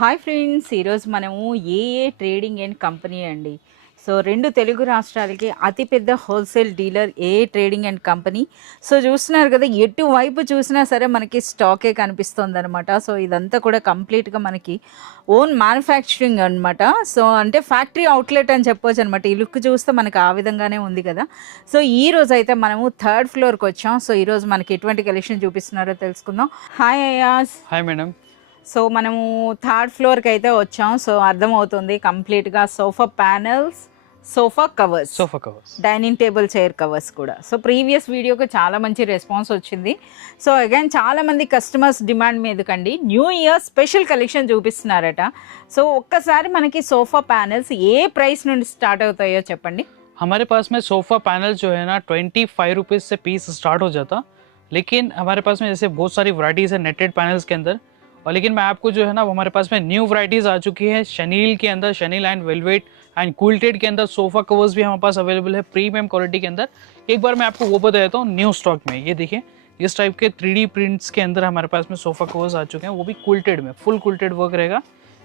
Hi friends, ఈరోజు మనము ఏఏ ట్రేడింగ్ అండ్ కంపెనీ అండి. సో రెండు తెలుగు రాష్ట్రాలకి అతిపెద్ద హోల్సేల్ డీలర్ ఏఏ ట్రేడింగ్ అండ్ కంపెనీ. సో చూస్తున్నారు కదా, ఎటువైపు చూసినా సరే మనకి స్టాకే కనిపిస్తుంది అనమాట. సో ఇదంతా కూడా కంప్లీట్గా మనకి ఓన్ మ్యానుఫ్యాక్చరింగ్ అనమాట. సో అంటే ఫ్యాక్టరీ అవుట్లెట్ అని చెప్పొచ్చు అనమాట. ఈ లుక్ చూస్తే మనకి ఆ విధంగానే ఉంది కదా. సో ఈ రోజు అయితే మనము 3rd ఫ్లోర్కి వచ్చాం. సో ఈరోజు మనకి ఎటువంటి కలెక్షన్ చూపిస్తున్నారో తెలుసుకుందాం. హాయ్ అయాస్. Hi madam. సో మనము 3rd ఫ్లోర్కి అయితే వచ్చాం. సో అర్థమవుతుంది కంప్లీట్గా sofa panels, sofa covers, dining table chair covers కూడా. సో ప్రీవియస్ వీడియోకి చాలా మంచి రెస్పాన్స్ వచ్చింది. సో అగైన్ చాలా మంది కస్టమర్స్ డిమాండ్ మీదకండి న్యూ ఇయర్ స్పెషల్ కలెక్షన్ చూపిస్తున్నారట. సో ఒక్కసారి మనకి సోఫా ప్యానెల్స్ ఏ ప్రైస్ నుండి స్టార్ట్ అవుతాయో చెప్పండి. हमारे पास में सोफ़ा पैनल जो है ना 25 रुपीज़ से पीस स्टार्ट हो जाता, लेकिन हमारे पास में जैसे बहुत सारी वैराइटीज़ है नेटेड पैनल्स के अंदर. और लेकिन मैं आपको जो है ना हमारे पास में न्यू वैराइटीज़ आ चुकी है शनील के अंदर, शनील एंड वेलवेट एंड कूलटेड के अंदर सोफ़ा कवर्स भी हमारे पास अवेलेबल है प्रीमियम क्वालिटी के अंदर. एक बार मैं आपको वो बता देता हूँ न्यू स्टॉक में. ये देखिए इस टाइप के 3D प्रिंट्स के अंदर हमारे पास में सोफ़ा कवर्स आ चुके हैं, वो भी कूलटेड में, फुल कूलटेड वर्क रहेगा.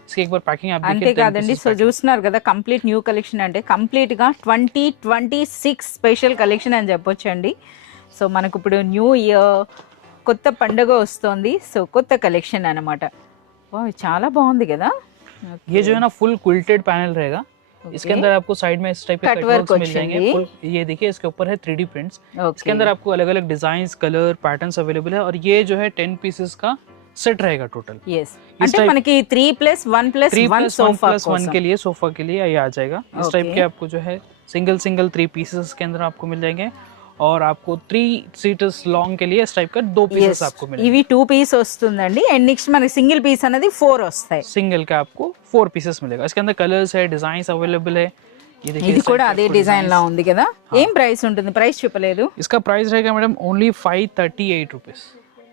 इसकी एक बार पैकिंग आप అంతే కాదండి. సో చూస్తున్నారు కదా, కంప్లీట్ న్యూ కలెక్షన్ అంటే కంప్లీట్గా 2026 స్పెషల్ కలెక్షన్ అని చెప్పొచ్చండి. సో మనకు ఇప్పుడు న్యూ ఇయర్, కొత్త పండుగ వస్తుంది. సో కొత్త కలెక్షన్ అనమాట. చాలా బాగుంది కదా. ये जो है ना फुल क्विल्टेड पैनल रहेगा. इसके अंदर आपको साइड में इस टाइप के कटवर्क्स मिल जाएंगे. ये देखिए इसके ऊपर है 3D प्रिंट्स. इसके अंदर आपको अलग अलग डिजाइन्स, कलर, पैटर्न्स अवेलेबल है. और ये जो है 10 पीसेस का सेट रहेगा टोटल. यस, అంటే మనకి 3+1+1 सोफा के लिए सोफा के लिए ये आ जाएगा. इस टाइप के आपको जो है सिंगल 3 पीसेस के अंदर आपको मिल जाएंगे. और आपको 3 सीटर्स लॉन्ग के लिए इस टाइप का 2 पीसेस आपको मिलेंगे. ఇవి 2 పీస్ వస్తుందండి. అండ్ నెక్స్ట్ మనకి సింగిల్ పీస్ అనేది 4 వస్తాయి. सिंगल का आपको 4 पीसेस मिलेगा. इसके अंदर कलर्स है, डिजाइन्स अवेलेबल है. ఇది కూడా అదే డిజైన్ లా ఉంది కదా. ఏం ప్రైస్ ఉంటుంది? ప్రైస్ చెప్పలేదు. इसका प्राइस रहेगा मैडम ओनली 538 रुपीज.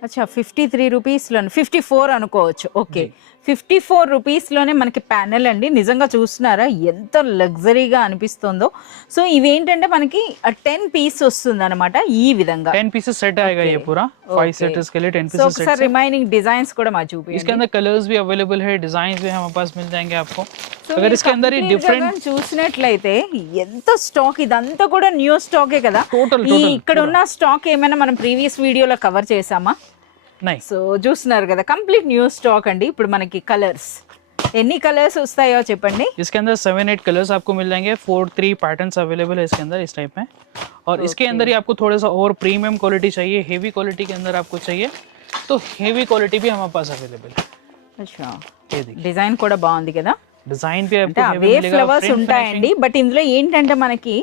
అచ్చా, 53 రూపీస్లోనే 54 అనుకోవచ్చు. ఓకే, 54 రూపీస్లోనే మనకి ప్యానెల్ అండి. నిజంగా చూస్తున్నారా ఎంత లగ్జరీగా అనిపిస్తుందో. సో ఇవేంటంటే మనకి 10 పీస్ వస్తుంది అనమాట. ఈ విధంగా 10 पीसेस सेट आएगा ये पूरा. 5 सेटर्स के लिए 10 సో पीसेस ఒకసారి రిమైనింగ్ డిజైన్స్ కూడా మా చూపి. इसके अंदर कलर्स भी अवेलेबल है, डिजाइन भी हमारे पास मिल जाएंगे आपको. अगर इसके अंदर ही डिफरेंट చూసినట్లయితే ఎంత స్టాక్, ఇదంతా కూడా న్యూ స్టాకే కదా. ఈ ఇక్కడ ఉన్న స్టాక్ ఏమైనా మనం ప్రీవియస్ వీడియోలో కవర్ చేసామా? సో చూస్తున్నారు కదా, కంప్లీట్ న్యూ స్టాక్ అండి. ఇప్పుడు మనకి కలర్స్, ఎన్ని కలర్స్ వస్తాయో చెప్పండి. इसके अंदर 7-8 कलर्स आपको मिल जाएंगे. 4-3 पैटर्न्स अवेलेबल है इसके अंदर इस टाइप में. और इसके अंदर ही आपको थोड़ा सा और प्रीमियम क्वालिटी चाहिए, हेवी क्वालिटी के अंदर आपको चाहिए तो हेवी क्वालिटी भी हमारे पास अवेलेबल है. अच्छा, డిజైన్ కూడా బాగుంది కదా. డిజైన్ भी అంటే అవే ఫ్లవర్స్ ఉంటాయండి. బట్ ఇందులో ఏంటంటే మనకి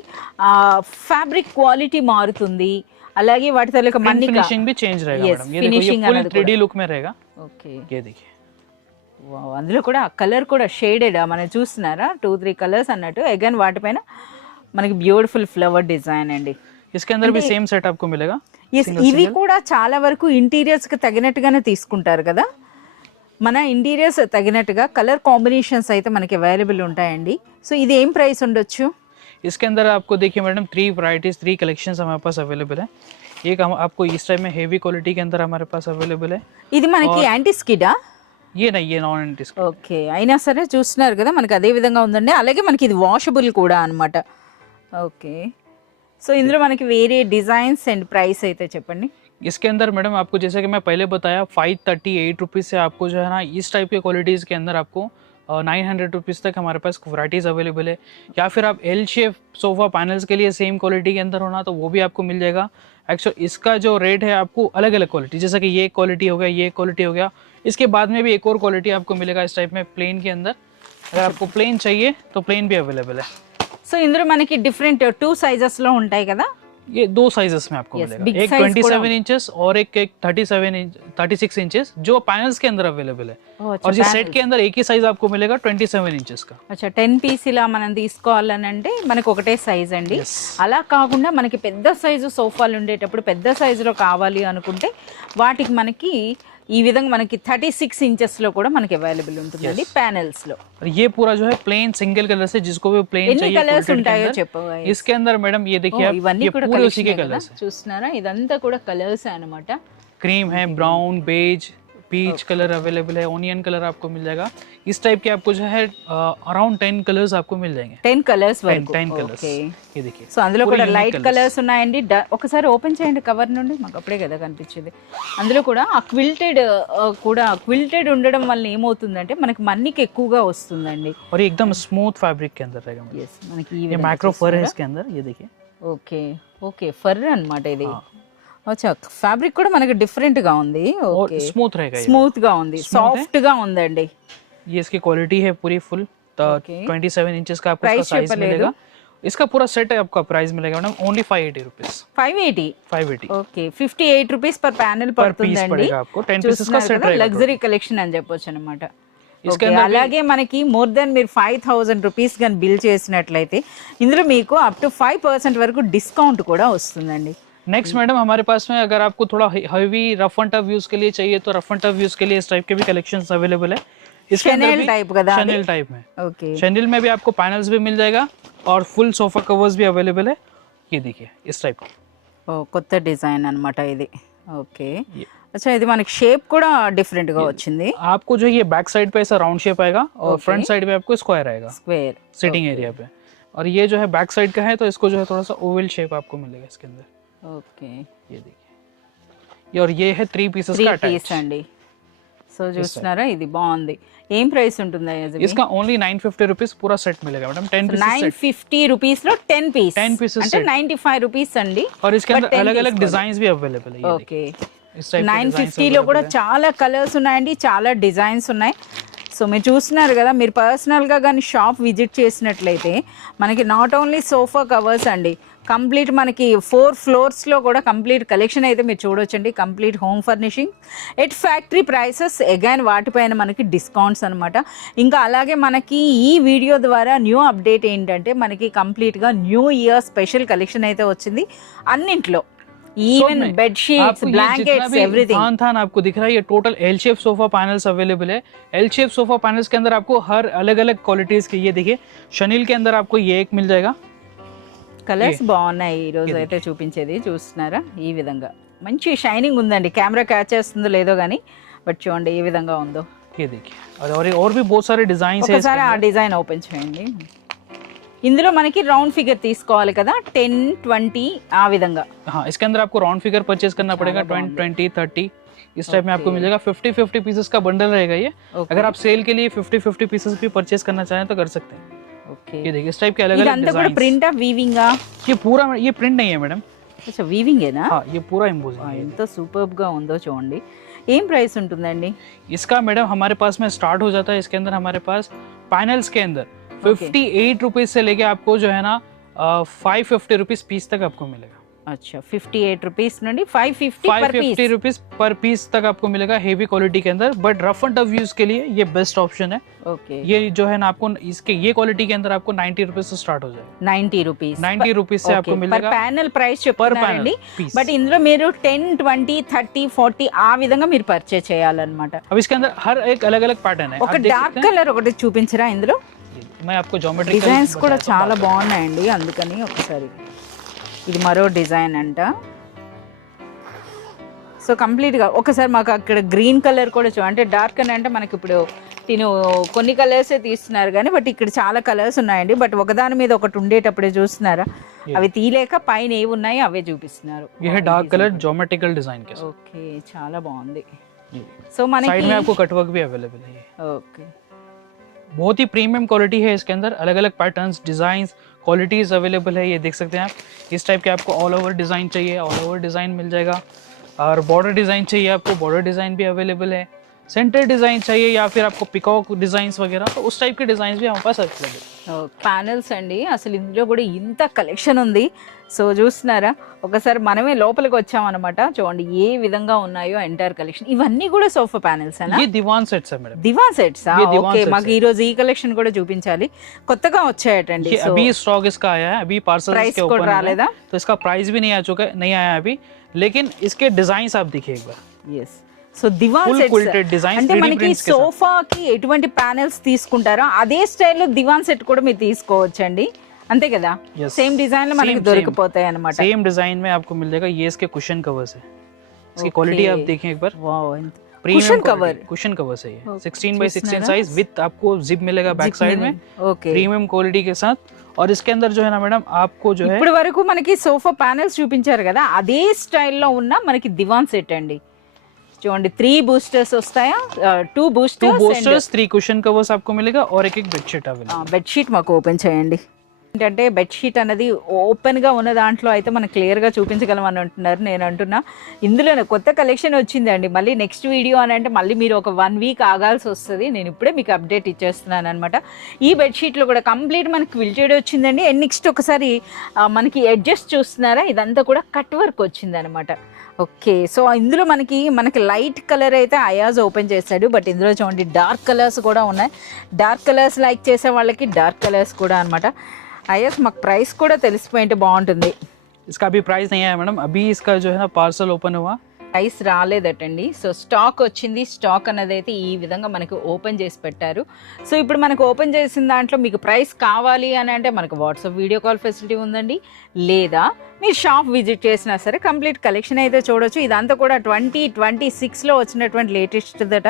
ఫ్యాబ్రిక్ క్వాలిటీ మారుతుంది, అలాగే వాటి తాలూకా फिनिशिंग भी चेंज रहेगा मैडम. ये देखो ये फुल 3D लुक में रहेगा. ఓకే, ये देखिए వావ్. అందులో కూడా కలర్ కూడా షేడెడ్ మనం చూస్తున్నారా, 2-3 కలర్స్ అన్నట్టు. అగైన్ వాటిపైన మనకి బ్యూటిఫుల్ ఫ్లవర్ డిజైన్ అండి. इसके अंदर भी सेम सेट आपको मिलेगा. ఇవి కూడా చాలా వరకు ఇంటీరియర్స్ కి తగినట్టుగానే తీసుకుంటారు కదా. మన ఇంటీరియర్స్ తగినట్టుగా కలర్ కాంబినేషన్స్ అయితే మనకి అవైలబుల్ ఉంటాయండి. సో ఇది ఏం ప్రైస్ ఉండొచ్చు? इसके अंदर आपको देखिए मैडम 3 वैरायटीज, 3 कलेक्शंस हमारे पास अवेलेबल है. एक हम आपको इस टाइप में हेवी क्वालिटी के अंदर हमारे पास अवेलेबल है. ఇది మనకి యాంటీ స్కిడా? ये नहीं, ये नॉन एंटी स्किड. ఓకే, అయినా సరే చూస్తున్నారు కదా మనకి అదే విధంగా ఉందండి. అలాగే మనకి ఇది వాషబుల్ కూడా అన్నమాట. ఓకే, సో ఇందులో మనకి వేరే డిజైన్స్ అండ్ ప్రైస్ అయితే చెప్పండి. इसके अंदर मैडम आपको जैसे कि मैं पहले बताया 538 रुपीज़ से आपको जो है ना इस टाइप के क्वालिटीज़ के अंदर आपको 900 रुपीज़ तक हमारे पास वैराइटीज़ अवेलेबल है. या फिर आप एल शेप सोफ़ा पैनल्स के लिए सेम क्वालिटी के अंदर होना तो वो भी आपको मिल जाएगा. एक्चुअली इसका जो रेट है आपको अलग अलग क्वालिटी, जैसा कि ये क्वालिटी हो गया, ये क्वालिटी हो गया. इसके बाद में भी एक और क्वालिटी आपको मिलेगा इस टाइप में प्लेन के अंदर. अगर आपको प्लेन चाहिए तो प्लेन भी अवेलेबल है. సో ఇందులో మనకి డిఫరెంట్ 2 సైజెస్లో ఉంటాయి కదా. ये 2 साइजेस में आपको मिलेगा. एक 27 इंचेस और एक 36 इंचेस जो पैनल्स के अंदर अवेलेबल है. और ये सेट के अंदर एक ही साइज आपको मिलेगा 27 इंचेस का. అచ్చా, 10 పీస్ ఇలా మనం తీసుకోవాలని అంటే మనకి ఒకటే సైజ్ అండి. అలా కాకుండా మనకి పెద్ద సైజు సోఫాలు ఉండేటప్పుడు పెద్ద సైజులో కావాలి అనుకుంటే వాటికి మనకి ఈ విధంగా మనకి 36 ఇంచెస్ లో కూడా మనకి అవైలబుల్ ఉంటుందండి ప్యానెల్స్ లో. ये पूरा जो है प्लेन सिंगल कलर से, जिसको भी प्लेन चाहिए కలర్స్ ఉంటాయో చెప్పవా? इसके अंदर मैडम ये देखिए आप, ఇవన్నీ ये కూడా पूरे उसी के కలర్స్ कलर्स है. చూస్తున్నారా, ఇదంతా కూడా కలర్స్ అన్నమాట. क्रीम है, brown, beige, peach colour available है, ऑनियन कलर आपको मिल जाएगा। इस टाइप के आपको जो है अराउंड 10 कलर्स आपको मिल जाएंगे। 10 కలర్స్ వరకు 10 कलर्स। ఓకే ये देखिए సో అందులో पूरे కూడా unique లైట్ colours। కలర్స్ ఉన్నాయండి. ఒకసారి ఓపెన్ చేయండి కవర్ నుండి, మాకు అప్పుడే కదా కనిపించేది. అందులో కూడా ఆ క్విల్టెడ్ ఉండడం వల్ల ఏమవుతుందంటే మనకి మన్నిక ఎక్కువగా వస్తుందండి. और ये एकदम स्मूथ फैब्रिक के अंदर रहेगा मैडम। ఎస్ మనకి ఈ ये విధంగా मैक्रो फर है చూస్తున్నారా? इसके अंदर, ये देखिए। ఓకే ఓకే ఫర్ అన్నమాట ఇది. हाँ। అచ్చా ఫ్యాబ్రిక్ కూడా మనకి డిఫరెంట్ గా ఉంది. और ఓకే स्मूथ रहेगा ये। స్మూత్ గా ఉంది, Smooth है। సాఫ్ట్ గా ఉందండి. ये इसकी क्वालिटी है पूरी फुल। Okay। 27 इंचेस का आपको Price इसका साइज చెప్పలేదు. मिलेगा। इसका पूरा सेट आपका प्राइस मिलेगा madam only 580 rupees. 580 580 okay 58 rupees per panel पर पीस పడుతుందండి. पड़ेगा आपको। 10 पीसेस का सेट रहेगा। లగ్జరీ కలెక్షన్ అని చెప్పొచ్చు అనమాట. इसके अंदर भी- అలాగే మనకి మోర్ దెన్ మీరు 5000 రూపీస్ కానీ బిల్ చేసినట్లయితే ఇందులో మీకు అప్ టు 5% వరకు డిస్కౌంట్ కూడా వస్తుందండి. नेक्स्ट मैडम हमारे पास में अगर आपको थोड़ा heavy rough and tough use के लिए चाहिए तो रफ एंड टफ यूज के लिए इस टाइप के भी कलेक्शंस अवेलेबल है। इसके अंदर Chanel भी type का दाम है? Chanel टाइप में। ఓకే Chanel में भी आपको पैनल्स भी मिल जाएगा और फुल सोफा कवर्स भी अवेलेबल है। ये देखिए इस टाइप का। ఓ కొత్త డిజైన్ అన్నమాట ఇది. ఓకే ये। అచ్చా ఇది మనకి షేప్ కూడా డిఫరెంట్ గా వచ్చింది. आपको जो ये बैक साइड पे ऐसा राउंड शेप आएगा और Okay। फ्रंट साइड पे आपको स्क्वायर आएगा స్క్వేర్ सिटिंग एरिया पे। और ये जो है बैक साइड का है तो इसको जो है थोड़ा सा ओवल शेप आपको मिलेगा इसके अंदर। ఓకే ये देखिए ये, और ये है 3 पीसेस 3 का పీస్ अटैच। అండి. సో చూస్తున్నారా ఇది బాగుంది. ఏం ప్రైస్ ఉంటుంది इसका ओनली 950 रुपीज पूरा सेट मिलेगा मैडम। 10 पीसेस सेट 950 రూపీస్ లో 10 పీస్ 10 pieces అంటే set। 95 రూపీస్ అండి. और इसके But अंदर 10 अलग अलग తీసుకోవాలి. डिजाइन भी अवेलेबल है। ये ఓకే देखिए, इस टाइप के designs 950 లో కూడా available है। చాలా కలర్స్ ఉన్నాయండి, చాలా డిజైన్స్ ఉన్నాయి. సో మీరు చూస్తున్నారు కదా, మీరు పర్సనల్గా కానీ షాప్ విజిట్ చేసినట్లయితే మనకి నాట్ ఓన్లీ సోఫా కవర్స్ అండి, కంప్లీట్ మనకి 4 ఫ్లోర్స్లో కూడా కంప్లీట్ కలెక్షన్ అయితే మీరు చూడొచ్చండి. Complete home furnishing at factory prices, again వాటిపైన మనకి డిస్కౌంట్స్ అనమాట. ఇంకా అలాగే మనకి ఈ వీడియో ద్వారా న్యూ అప్డేట్ ఏంటంటే మనకి కంప్లీట్గా న్యూ ఇయర్ స్పెషల్ కలెక్షన్ అయితే వచ్చింది అన్నింట్లో. ఈవెన్ में బెడ్ షీట్స్, आपको ये जितना ब्लैंकेट्स, भी एवरीथिंग. थान थान आपको दिख रहा है ये total L shape sofa panels available है। एल शेप सोफा पैनल्स के अंदर आपको हर अलग अलग क्वालिटीज के, ये देखिए शनील के अंदर आपको ये एक मिल जाएगा। కలర్స్ బాగున్నాయి. ఈ రోజు అయితే చూపించేది చూస్తున్నారా, ఈ విధంగా మంచి షైనింగ్ ఉందండి. కెమెరా క్యాచ్ చేస్తుందో లేదో కానీ బట్ చూడండి ఏ విధంగా ఉందో. ये देखिए और भी बहुत सारे डिजाइन है इसके ఒకసారి ఆ अंदर। డిజైన్ ఓపెన్ చేయండి. ఇందులో మనకి రౌండ్ ఫిగర్ తీసుకోవాలి కదా, 10, 20 ఆ విధంగా. हाँ इसके अंदर आपको राउंड फिगर परचेज करना पड़ेगा। 20, 30 इस टाइप में आपको मिल जाएगा। 50 पीसेस का बंडल रहेगा ये। Okay. अगर आप सेल के लिए 50 पीसेस भी परचेज करना चाहें तो कर सकते हैं। ఓకే ये देखिए इस टाइप के अलग अलग ఇదంతా కూడా डिजाइन। ప్రింట్ ఆ వీవింగ్ ఆ? ये पूरा ये प्रिंट नहीं है मैडम। అచ్చా వీవింగేనా? हाँ ये पूरा एम्बोजिंग है। ఎంత సూపర్బ్ గా ఉందో చూడండి. ఏం ప్రైస్ ఉంటుందండి? इसका मैडम हमारे पास में स्टार्ट हो जाता है इसके अंदर हमारे पास पैनल्स के अंदर 58 रुपीज से लेके आपको जो है ना 550 रुपीज पीस तक आपको मिलेगा। అచ్చా 58 రూపీస్ నుండి 550 पर 550 पीस. रुपीज पर पीस तक आपको मिलेगा हेवी क्वालिटी के अंदर। But rough and tough use के लिए ये बेस्ट ऑप्शन है। ఓకే ये जो है ना आपको इसके ये क्वालिटी के अंदर आपको 90 रुपीज से स्टार्ट हो जाएगा। 90 రూపీస్ 90 रुपीज से आपको పర్ मिलेगा ప్యానెల్ ప్రైస్ पर చెప్తున్నారండి. Panel piece. బట్ ఇందులో మీరు 10, 20, 30, 40 ఆ విధంగా మీరు పర్చేస్ చేయాలన్నమాట. अब इसके अंदर हर एक अलग अलग पैटर्न है। ఒక आप देख డార్క్ सकते కలర్ ఒకటి చూపించరా ఇందులో? हैं? मैं आपको ज्योमेट्रिकल డిజైన్స్ కూడా చాలా బాగున్నాయండి, అందుకని ఒకసారి ఇది మరో డిజైన్ అంట. సో కంప్లీట్గా ఒకసారి మాకు అక్కడ గ్రీన్ కలర్ కూడా అంటే డార్క్ అని అంటే మనకి ఇప్పుడు తిను కొన్ని కలర్సే తీస్తున్నారు కానీ బట్ ఇక్కడ చాలా కలర్స్ ఉన్నాయండి. బట్ ఒకదాని మీద ఒకటి ఉండేటప్పుడే చూస్తున్నారా, అవి తీలేక పైన ఏవి ఉన్నాయో అవే చూపిస్తున్నారు. ये है डार्क कलर ज्योमेट्रिकल डिजाइन के साथ। ఓకే చాలా బాగుంది. ये సో మనకి साइड में आपको कटवर्क भी अवेलेबल है। ये ఓకే बहुत ही प्रीमियम क्वालिटी है इसके अंदर। अलग अलग पैटर्न्स डिजाइंस क्वालिटीज अवेलेबल है। ये देख सकते हैं आप इस टाइप के आपको ऑल ओवर डिजाइन चाहिए ऑल ओवर डिजाइन मिल जाएगा। और बॉर्डर डिजाइन चाहिए आपको बॉर्डर डिजाइन भी अवेलेबल है। सेंटर डिजाइन चाहिए या फिर आपको पिकॉक डिजाइन्स वगैरह तो उस टाइप के डिजाइन भी हमारे पास अवेलेबल है। ప్యానెల్స్ అండి, అసలు ఇందులో కూడా ఇంత కలెక్షన్ ఉంది. సో చూస్తున్నారా, ఒకసారి మనమే లోపలికి వచ్చామన్నమాట. చూడండి ఏ విధంగా ఉన్నాయో ఎంటైర్ కలెక్షన్. ఇవన్నీ కూడా సోఫా ప్యానెల్స్ అనా? ये दीवान सेट्स है मैडम। దివాన్ సెట్స్. ये दीवान ఓకే sets మాకు ఈ రోజు ఈ కలెక్షన్ కూడా చూపించాలి, కొత్తగా వచ్చాయటండి. ये अभी स्टॉक इसका आया है। अभी पार्सल Price इसके कोड ओपन रालेदा? तो इसका प्राइस भी नहीं आया अभी। लेकिन इसके डिजाइन्स आप देखिए एक बार। ఎస్ సో దివాన్ Full సెట్స్ quilted designs, అంటే 3D మనకి prints के साथ। సోఫాకి ఎటువంటి ప్యానెల్స్ తీసుకుంటారో అదే స్టైల్లో దివాన్ సెట్ కూడా మీరు తీసుకోవచ్చండి, అంతే కదా? Yes. సేమ్ డిజైన్ లో మనకి Same, దొరికిపోతాయి అన్నమాట. सेम डिजाइन में आपको मिल जाएगा। ये इसके कुशन कवर्स है। इसकी Okay. क्वालिटी आप देखें एक बार। Wow Cushion cover? Cushion cover से है, Okay, 16x16 साइज विथ आपको जिप मिलेगा बैक साइड में, ఓకే प्रीमियम क्वालिटी के साथ। और इसके अंदर जो है ना मैडम आपको जो है ఇప్పటి వరకు మనకి సోఫా ప్యానెల్స్ చూపించారు కదా, అదే స్టైల్లో ఉన్న మనకి దివాన్ సెట్ అండి. చూడండి 3 బూస్టర్స్ వస్తాయా, 2 टू బూస్టర్స్ बोस्टर्स 3 कुशन कवर्स आपको मिलेगा और एक बेडशीट अवेलेबल। బెడ్షీట్ మాకు ఓపెన్ చేయండి. ఏంటంటే బెడ్షీట్ అనేది ఓపెన్గా ఉన్న దాంట్లో అయితే మనం క్లియర్గా చూపించగలం అని అంటున్నారు. నేను అంటున్నా ఇందులోనే కొత్త కలెక్షన్ వచ్చిందండి. మళ్ళీ నెక్స్ట్ వీడియో అని అంటే మళ్ళీ మీరు ఒక 1 వీక్ ఆగాల్సి వస్తుంది. నేను ఇప్పుడే మీకు అప్డేట్ ఇచ్చేస్తున్నాను అనమాట. ఈ బెడ్షీట్లో కూడా కంప్లీట్ మనకి క్విల్టెడ్ వచ్చిందండి. అండ్ నెక్స్ట్ ఒకసారి మనకి అడ్జస్ట్ చూస్తున్నారా, ఇదంతా కూడా కట్ వర్క్ వచ్చిందనమాట. ఓకే, సో ఇందులో మనకి లైట్ కలర్ అయితే అయాజ్ ఓపెన్ చేశాడు, బట్ ఇందులో చూడండి డార్క్ కలర్స్ కూడా ఉన్నాయి. డార్క్ కలర్స్ లైక్ చేసే వాళ్ళకి డార్క్ కలర్స్ కూడా అనమాట. అయాజ్ మాకు ప్రైస్ కూడా తెలిసిపోయింటే బాగుంటుంది. इसका अभी प्राइस नहीं आया मैडम, अभी इसका जो है ना पार्सल ओपन हुआ। ప్రైస్ రాలేదటండి. సో స్టాక్ వచ్చింది. స్టాక్ అనేది అయితే ఈ విధంగా మనకి ఓపెన్ చేసి పెట్టారు. సో ఇప్పుడు మనకు ఓపెన్ చేసిన దాంట్లో మీకు ప్రైస్ కావాలి అని అంటే మనకు వాట్సాప్ వీడియో కాల్ ఫెసిలిటీ ఉందండి, లేదా మీరు షాప్ విజిట్ చేసినా సరే కంప్లీట్ కలెక్షన్ అయితే చూడొచ్చు. ఇదంతా కూడా 2026లో వచ్చినటువంటి లేటెస్ట్ దట.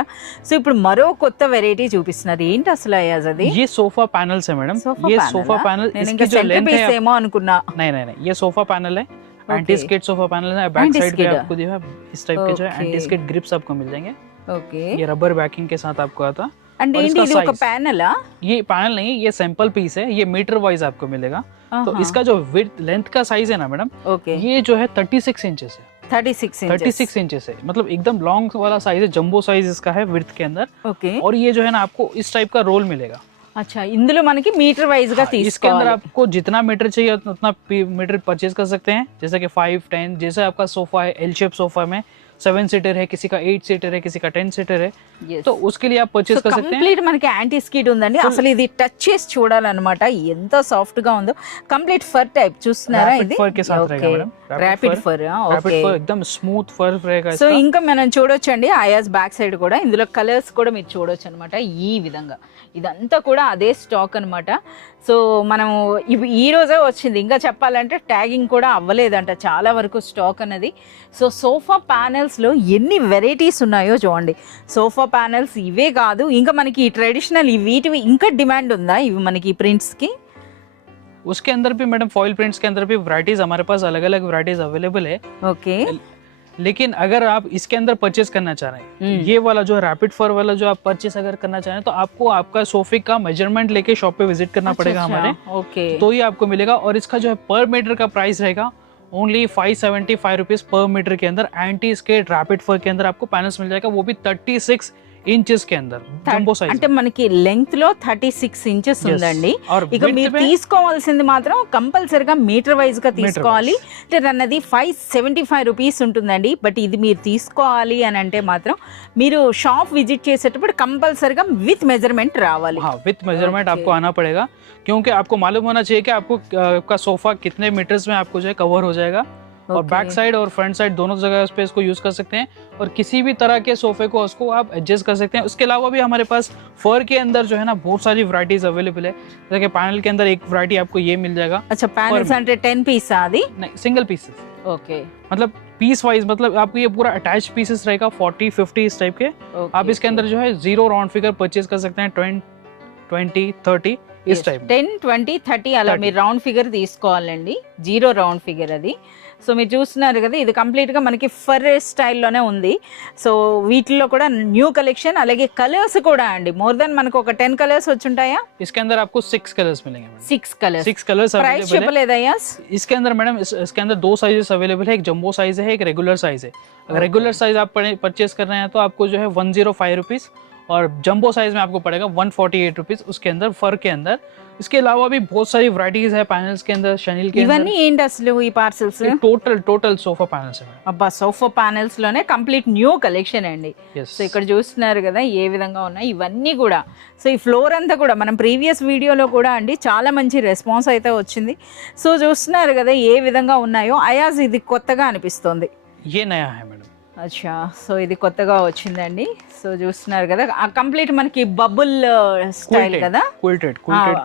సో ఇప్పుడు మరో కొత్త వెరైటీ చూపిస్తున్నారు. ఏంటి అసలు అయాజ్ అది? ये सोफा पैनल्स है मैडम, ये सोफा पैनल నేను इसकी ఇంకా जो సెంటర్ लेंथ పీస్ है ఏమో అనుకున్నా. नहीं, ये सोफा पैनल है, एंटी स्किड सोफा पैनल है। बैक साइड पे Anti-skid। आपको जो है इस टाइप के जो है Okay। एंटी स्किड ग्रिप्स आपको मिल जाएंगे। ఓకే, ये रबर बैकिंग के साथ आपको आता। అంటే और ఏంటి इसका ఇది ఒక size- ప్యానలా? ये पैनल नहीं, ये सैंपल पीस है, ये मीटर वाइज आपको मिलेगा। तो ఆహా. इसका जो विड्थ लेंथ का साइज है ना मैडम, ఓకే, ये जो है 36 इंचेस है। 36 ఇంచెస్. 36 इंचेस है, मतलब एकदम लॉन्ग वाला साइज है, जंबो साइज इसका है विड्थ के अंदर। ఓకే, और ये जो है ना आपको इस टाइप का रोल मिलेगा। అచ్చా, ఇందులో మనకి మీటర్ వైజ్ గా हाँ, इसके अंदर తీసుకోవాలి. आपको जितना मीटर चाहिए उतना मीटर परचेज कर सकते हैं, जैसे कि 5, 10, जैसे आपका सोफा है एल शेप सोफा में 7 सीटर है, किसी का 8 सीटर है, किसी का 10 सीटर है, Yes. तो उसके लिए आप परचेज कर सकते हैं। కంప్లీట్ మనకి యాంటీ స్కిడ్ ఉందండి. అసలు ఇది టచ్ చేసి చూడాలన్నమాట, ఎంత సాఫ్ట్ గా ఉందో. కంప్లీట్ ఫర్ టైప్ చూస్తున్నారా? Rapid ఇది fur के साथ रहेगा मैडम, ర్యాపిడ్ ఫర్. रैपिड फर एकदम स्मूथ फर रहेगा సో इसका। ఇంకా మనం చూడొచ్చండి అయాజ్ బ్యాక్ సైడ్ కూడా. ఇందులో కలర్స్ కూడా మీరు చూడొచ్చు అనమాట. ఈ విధంగా ఇదంతా కూడా అదే స్టాక్ అనమాట. సో మనము ఈ రోజే వచ్చింది, ఇంకా చెప్పాలంటే ట్యాగింగ్ కూడా అవ్వలేదంట చాలా వరకు స్టాక్ అన్నది. సో సోఫా ప్యానెల్స్లో ఎన్ని వెరైటీస్ ఉన్నాయో చూడండి. సోఫా ప్యానెల్స్ ఇవే కాదు, ఇంకా మనకి ట్రెడిషనల్ వీటివి ఇంకా డిమాండ్ ఉందా ఇవి మనకి ప్రింట్స్కి? उसके अंदर भी मैडम फॉइल प्रिंट्स के अंदर भी वैरायटीज हमारे पास अलग अलग वैरायटीज अवेलेबल है। ఓకే, लेकिन अगर आप इसके अंदर परचेज करना चाह रहे हैं, ये वाला जो रैपिड फर वाला जो आप परचेज अगर करना चाह रहे हैं, तो आपको आपका सोफे का मेजरमेंट लेके शॉप पे विजिट करना पड़ेगा हमारे, ఓకే. तो ही आपको मिलेगा। और इसका जो है पर मीटर का प्राइस रहेगा ओनली 575 रुपीज पर मीटर के अंदर। एंटी स्केट रैपिड फर के अंदर आपको पैनल्स मिल जाएगा, वो भी 36 इंचेस के अंदर, जंबो साइज। అంటే మనకి లెంగ్త్ లో 36 ఇంచెస్ Yes. ఉందండి. और ఇక width మీరు में- తీసుకోవాల్సింది మాత్రం కంపల్సరిగా మీటర్ వైజ్ గా తీసుకోవాలి. అంటే అన్నది 575 రూపీస్ ఉంటుందండి. బట్ ఇది మీరు తీసుకోవాలి అని అంటే మాత్రం మీరు షాప్ విజిట్ చేసేటప్పుడు కంపల్సరిగా విత్ మెజర్మెంట్ రావాలి. हाँ, विथ मेजरमेंट Okay. आपको आना पड़ेगा, क्योंकि आपको मालूम होना चाहिए कि आपको आपका सोफा कितने मीटर्स में आपको जो है कवर हो जाएगा। और Okay. बैक साइड और फ्रंट साइड दोनों जगह पे इसको यूज कर सकते हैं, और किसी भी तरह के सोफे को उसको आप एडजस्ट कर सकते हैं। उसके अलावा भी हमारे पास फर के अंदर जो है ना बहुत सारी वैरायटीज अवेलेबल है। जैसे कि पैनल के अंदर एक वैरायटी आपको ये मिल जाएगा, అచ్చా, ప్యానెల్స్ అంటే 10 పీస్ అది? नहीं सिंगल पीसेस, ఓకే, मतलब पीस वाइज, मतलब आपको ये पूरा अटैच पीसेस रहेगा 40, 50 इस टाइप के। आप इसके अंदर जो है 0 राउंड फिगर परचेज कर सकते हैं, 20, 30 इस टाइप। 10, 20, 30 అలా 30. మీరు రౌండ్ ఫిగర్ తీసుకోవాలండి, 0 రౌండ్ ఫిగర్ అది. సో మీరు చూస్తున్నారు కదా, ఇది కంప్లీట్గా మనకి ఫర్ స్టైల్లోనే ఉంది. సో వీటిల్లో కూడా న్యూ కలెక్షన్, అలాగే కలర్స్ కూడా అండి. మోర్ దెన్ మనకు ఒక 10 కలర్స్ వచ్చుంటాయా? इसके अंदर आपको 6 कलर्स मिलेंगे madam, 6 colours. 6 colours price available है। చెప్పలేదయ్యా? इसके अंदर मैडम इसके अंदर 2 साइजेस अवेलेबल है, एक जंबो साइज है, एक रेगुलर साइज है। अगर रेगुलर साइज आप परचेज कर रहे हैं तो आपको जो है 105 रुपीज, और जंबो साइज में आपको पड़ेगा 148 रुपीज उसके अंदर, फर के अंदर। इसके अलावा भी बहुत सारी वैरायटीज है पैनल्स के अंदर, शनील के ఇవన్నీ ఏంటి అసలు ఈ పార్సల్స్? अंदर टोटल सोफा पैनल्स है। అబ్బా, సోఫా ప్యానెల్స్ లోనే కంప్లీట్ న్యూ కలెక్షన్ అండి. यस, సో ఇక్కడ చూస్తున్నారు కదా ఏ విధంగా ఉన్నాయి ఇవన్నీ కూడా. సో ఈ ఫ్లోర్ అంతా కూడా మనం ప్రీవియస్ వీడియోలో కూడా అండి చాలా మంచి రెస్పాన్స్ అయితే వచ్చింది. సో చూస్తున్నారు కదా ఏ విధంగా ఉన్నాయో. అయాజ్ ఇది కొత్తగా అనిపిస్తుంది. ये नया है मैडम। అచ్చా, సో ఇది కొత్తగా వచ్చిందండి. సో చూస్తున్నారు కదా కంప్లీట్ మనకి బబుల్ స్టైల్ కదా. क्विल्टेड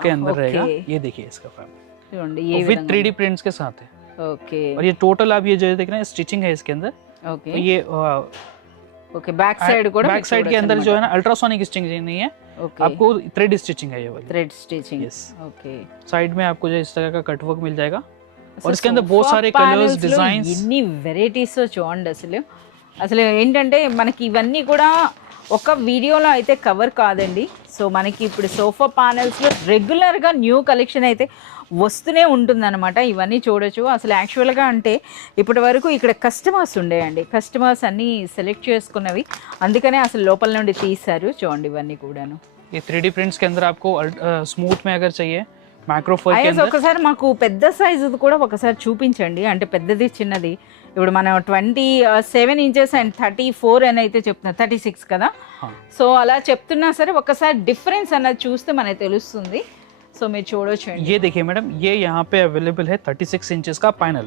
के अंदर okay. रहेगा, ये देखिए इसका फैब्रिक చూడండి ఏ विद విధంగా. 3D प्रिंट्स के साथ है। ఓకే, और ये टोटल आप ये जो देख रहे हैं स्टिचिंग है इसके अंदर। ఓకే. तो ये ఓకే బ్యాక్ సైడ్ కూడా बैक साइड के अंदर जो है ना अल्ट्रासोनिक स्टिचिंग नहीं है, ఓకే आपको थ्रेड स्टिचिंग है ये वाली। Thread stitching Yes. Okay side में आपको जो इस तरह का कट वर्क मिल जाएगा और इसके अंदर बहुत सारे कलर्स डिजाइन्स। ఎన్ని వెరైటీస్ చూడండి అసలు అసలు ఏంటంటే మనకి ఇవన్నీ కూడా ఒక వీడియోలో అయితే కవర్ కాదండి. సో మనకి ఇప్పుడు సోఫా ప్యానెల్స్లో రెగ్యులర్గా న్యూ కలెక్షన్ అయితే వస్తూనే ఉంటుందన్నమాట. ఇవన్నీ చూడొచ్చు. అసలు యాక్చువల్గా అంటే ఇప్పటి వరకు ఇక్కడ కస్టమర్స్ ఉండేయండి, కస్టమర్స్ అన్నీ సెలెక్ట్ చేసుకున్నవి, అందుకనే అసలు లోపల నుండి తీశారు. చూడండి ఇవన్నీ కూడాను. ये 3D प्रिंट्स के अंदर आपको स्मूथ में अगर चाहिए मैक्रो फर के అయ్యేసి अंदर। ఒకసారి మాకు పెద్ద సైజు కూడా ఒకసారి చూపించండి, అంటే పెద్దది చిన్నది. ఇప్పుడు మనం 27 ఇంచెస్ అండ్ 34 అని అయితే చెప్తున్నా, 36 కదా. సో అలా చెప్తున్నా సరే ఒకసారి డిఫరెన్స్ అన్నది చూస్తే మనకు తెలుస్తుంది. సో మీరు చూడొచ్చండి. ये देखिए मैडम, ये यहाँ पे अवेलेबल है 36 इंचेस का पैनल।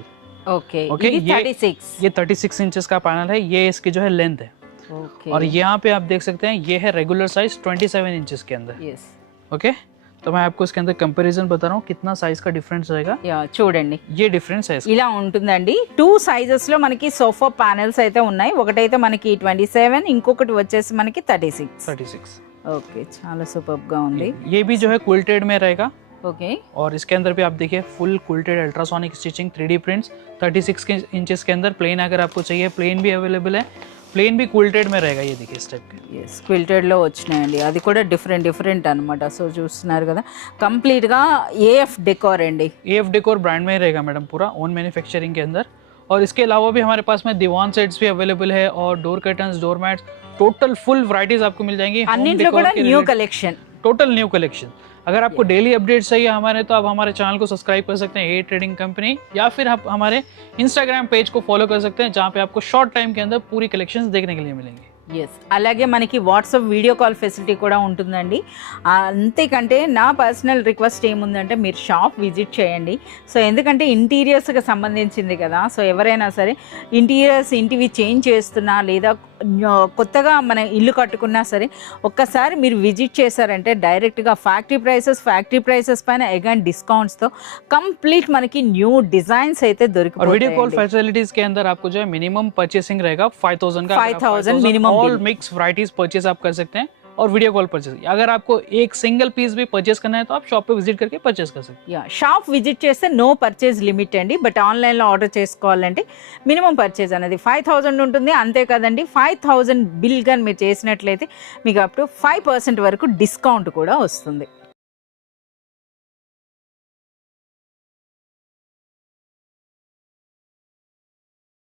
ఓకే ओके, ఇది ये 36. 36 इंचेस का पैनल है, ये इसकी जो है लेंथ है। ఓకే और यहाँ पे आप देख सकते हैं ये है रेगुलर साइज 27 इंचेस के अंदर। ఎస్ ओके, तो मैं आपको इसके अंदर कंपैरिजन बता रहा हूँ कितना साइज का डिफरेंस रहेगा। యా చూడండి ये डिफरेंस है इसका। ఇలా ఉంటుందండి. 2 సైజెస్ లో మనకి సోఫా ప్యానెల్స్ అయితే ఉన్నాయి. ఒకటైతే మనకి 27, ఇంకొకటి వచ్చేసి మనకి 36. 36 ఓకే చాలా సూపర్ గా ఉంది. ये भी जो है क्विल्टेड में रहेगा। ఓకే और इसके अंदर भी आप देखिए full quilted ultrasonic stitching 3D prints 36 inches के अंदर। प्लेन अगर आपको चाहिए प्लेन भी अवेलेबल है, प्लेन भी क्विल्टेड में रहेगा। ये देखिए इस टाइप के। ఎస్ క్విల్టెడ్లో వచ్చినాయండి, అది కూడా డిఫరెంట్ అనమాట. సో చూస్తున్నారు కదా కంప్లీట్గా ఏఎఫ్ డెకోర్ అండి. AF डेकोर ब्रांड में ही रहेगा मैडम, पूरा ओन मैन्युफैक्चरिंग के अंदर। और इसके अलावा भी हमारे पास में दीवान सेट्स भी अवेलेबल है और door curtains, door mats, total full varieties आपको मिल जाएंगी। అన్నింటిలో కూడా new collection. Total new collection. अगर आपको डेली अपडेट्स चाहिए हमारे, तो आप हमारे चैनल को सब्सक्राइब कर सकते हैं, ए ट्रेडिंग कंपनी, या फिर आप हमारे इंस्टाग्राम पेज को फॉलो कर सकते हैं, जहाँ पे आपको शॉर्ट टाइम के अंदर पूरी कलेक्शंस देखने के लिए मिलेंगी। ఎస్ అలాగే మనకి వాట్సాప్ వీడియో కాల్ ఫెసిలిటీ కూడా ఉంటుందండి. అంతేకంటే నా పర్సనల్ రిక్వెస్ట్ ఏముందంటే మీరు షాప్ విజిట్ చేయండి. సో ఎందుకంటే ఇంటీరియర్స్కి సంబంధించింది కదా. సో ఎవరైనా సరే ఇంటీరియర్స్ ఇంటివి చేంజ్ చేస్తున్నా లేదా కొత్తగా మన ఇల్లు కట్టుకున్నా సరే ఒక్కసారి మీరు విజిట్ చేశారంటే డైరెక్ట్గా ఫ్యాక్టరీ ప్రైసెస్ పైన అగైన్ డిస్కౌంట్స్తో కంప్లీట్ మనకి న్యూ డిజైన్స్ అయితే और वीडियो कॉल దొరికిపోతాయి. फैसिलिटीज के अंदर आपको जो है मिनिमम परचेसिंग रहेगा 5000 का। 5000 minimum all bill. Mix varieties purchase आप कर सकते हैं और वीडियो कॉल परचेज। अगर आपको एक सिंगल पीस भी परचेज करना है तो आप शॉप पे विजिट करके परचेज कर सकते हैं। యా షాప్ విజిట్ చేస్తే నో పర్చేజ్ లిమిట్ అండి. బట్ ఆన్లైన్లో ఆర్డర్ చేసుకోవాలంటే మినిమం పర్చేజ్ అనేది 5000 ఉంటుంది. అంతే కదండి, 5000 బిల్ కానీ మీరు చేసినట్లయితే మీకు అప్ టు 5% వరకు డిస్కౌంట్ కూడా వస్తుంది.